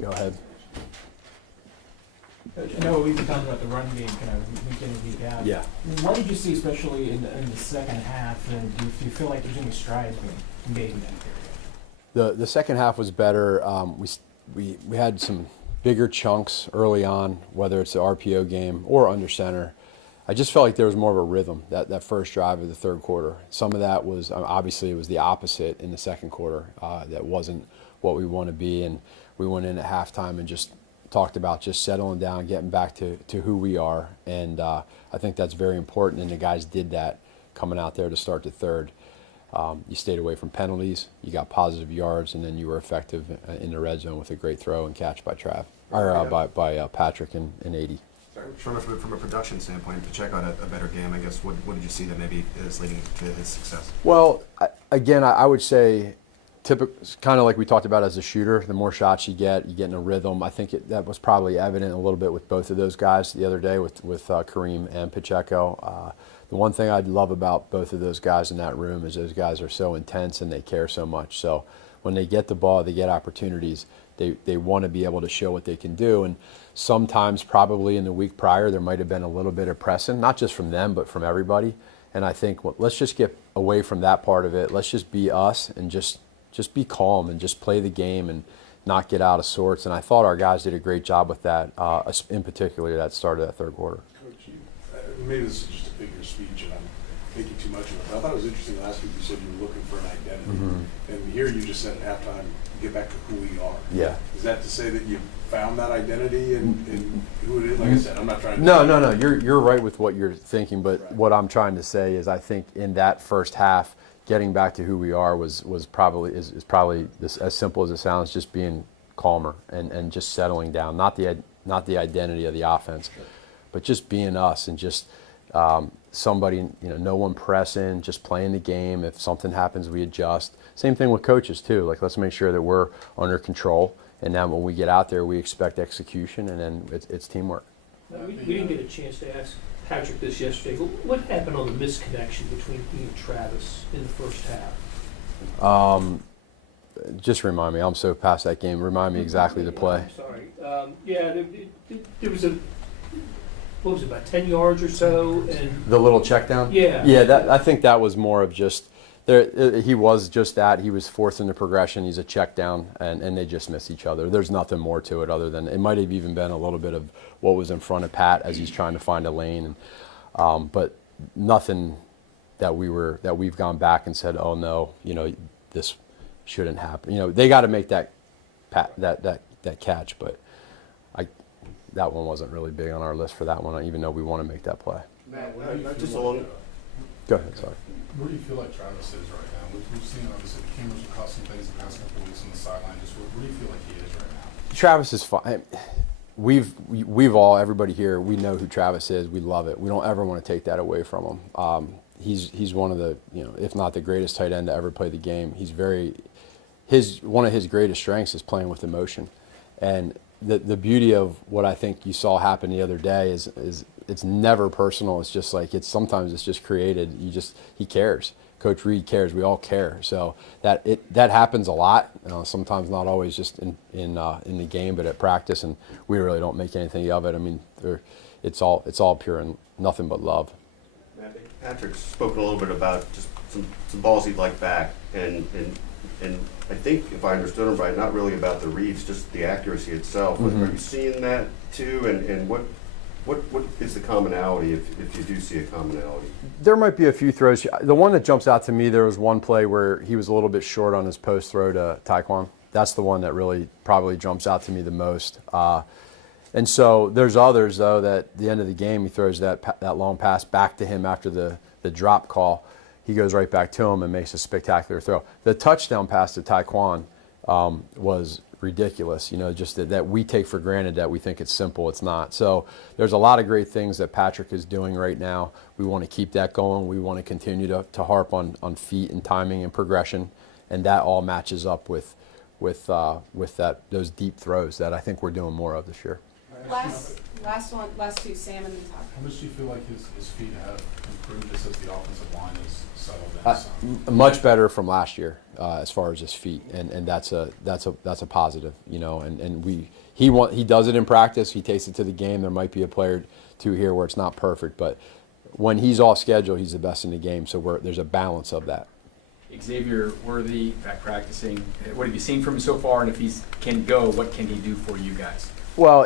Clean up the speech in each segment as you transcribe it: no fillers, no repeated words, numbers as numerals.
Go ahead. I know we've been talking about the run game kind of week in and week out. Yeah. What did you see, especially in the second half, and do you feel like there's any strides being made in that period? The second half was better. We had some bigger chunks early on, whether it's the RPO game or under center. I just felt like there was more of a rhythm that first drive of the third quarter. Some of that was obviously it was the opposite in the second quarter. That wasn't what we want to be, and we went in at halftime and just talked about just settling down, getting back to who we are, and I think that's very important. And the guys did that coming out there to start the third. You stayed away from penalties, you got positive yards, and then you were effective in the red zone with a great throw and catch by by Patrick and 80. From a production standpoint, Pacheco had a better game. I guess what did you see that maybe is leading to his success? Well, again, I would say kind of like we talked about as a shooter, the more shots you get in a rhythm. I think that was probably evident a little bit with both of those guys the other day with Kareem and Pacheco. The one thing I love about both of those guys in that room is those guys are so intense and they care so much. So when they get the ball, they get opportunities, they want to be able to show what they can do. And sometimes probably in the week prior there might have been a little bit of pressing, not just from them but from everybody. And I think let's just get away from that part of it. Let's just be us and just be calm and just play the game and not get out of sorts. And I thought our guys did a great job with that, in particular that started that third quarter. Coach, maybe this is just a figure of speech and I'm thinking too much of it, but I thought it was interesting last week you said you were looking for an identity. Mm-hmm. And here you just said at halftime, get back to who we are. Yeah. Is that to say that you found that identity in who it is? Like I said, I'm not trying to... No. You're right with what you're thinking, but right. What I'm trying to say is I think in that first half, getting back to who we are is probably this, as simple as it sounds, just being calmer and just settling down. Not the identity of the offense, but just being us and just somebody, no one pressing, just playing the game. If something happens, we adjust. Same thing with coaches too. Like, let's make sure that we're under control, and then when we get out there, we expect execution, and then it's teamwork. We didn't get a chance to ask Patrick this yesterday. What happened on the misconnection between he and Travis in the first half? Just remind me. I'm so past that game. Remind me exactly the play. I'm sorry. There was what was it, about 10 yards or so? And the little check down? Yeah. Yeah, I think that was more of just, he was just that. He was fourth in the progression. He's a check down, and they just miss each other. There's nothing more to it other than it might have even been a little bit of what was in front of Pat as he's trying to find a lane. But nothing that we've gone back and said, oh no, this shouldn't happen. They got to make that catch, but that one wasn't really big on our list for that one, even though we want to make that play. Matt, Go ahead, sorry. Where do you feel like Travis is right now? We've seen, obviously, the cameras have caught some things the past couple of weeks on the sideline. Just where do you feel like he is right now? Travis is fine. Everybody here, we know who Travis is. We love it. We don't ever want to take that away from him. He's one of the, if not the greatest tight end to ever play the game. One of his greatest strengths is playing with emotion. And the beauty of what I think you saw happen the other day is it's never personal. It's just like sometimes it's just created. He cares. Coach Reed cares. We all care. So that happens a lot. Sometimes not always just in the game, but at practice, and we really don't make anything of it. I mean, it's all pure and nothing but love. Patrick spoke a little bit about just some balls he'd like back, and I think if I understood him right, not really about the reads, just the accuracy itself. Mm-hmm. Are you seeing that too? And what is the commonality if you do see a commonality? There might be a few throws. The one that jumps out to me, there was one play where he was a little bit short on his post throw to Taekwon. That's the one that really probably jumps out to me the most. And so there's others, though, that at the end of the game, he throws that long pass back to him after the drop call. He goes right back to him and makes a spectacular throw. The touchdown pass to Taekwon was ridiculous, just that we take for granted that we think it's simple. It's not. So there's a lot of great things that Patrick is doing right now. We want to keep that going. We want to continue to harp on feet and timing and progression, and that all matches up with those deep throws that I think we're doing more of this year. Last two, Sam and then Tuck. How much do you feel like his feet have improved just as the offensive line has settled in some? Much better from last year as far as his feet, and that's a positive, you know. And he does it in practice. He takes it to the game. There might be a player or two here where it's not perfect, but when he's off schedule, he's the best in the game. So there's a balance of that. Xavier Worthy back practicing. What have you seen from him so far? And if he can go, what can he do for you guys? Well,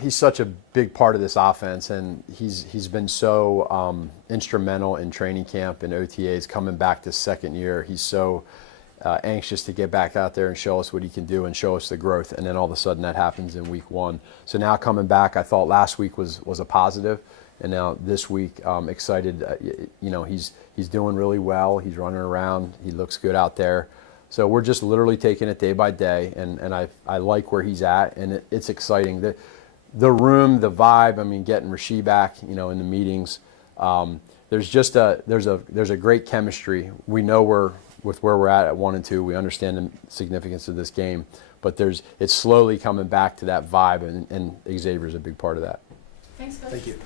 he's such a big part of this offense, and he's been so instrumental in training camp and OTAs coming back this second year. He's so anxious to get back out there and show us what he can do and show us the growth, and then all of a sudden that happens in week 1. So now coming back, I thought last week was a positive, and now this week excited. You know, he's doing really well. He's running around. He looks good out there. So we're just literally taking it day by day, and I like where he's at, and it's exciting. The room, the vibe. I mean, getting Rasheed back, you know, in the meetings. There's just there's a great chemistry. We know with where we're at 1 and 2. We understand the significance of this game, but it's slowly coming back to that vibe, and Xavier's a big part of that. Thanks, Coach. Thank you.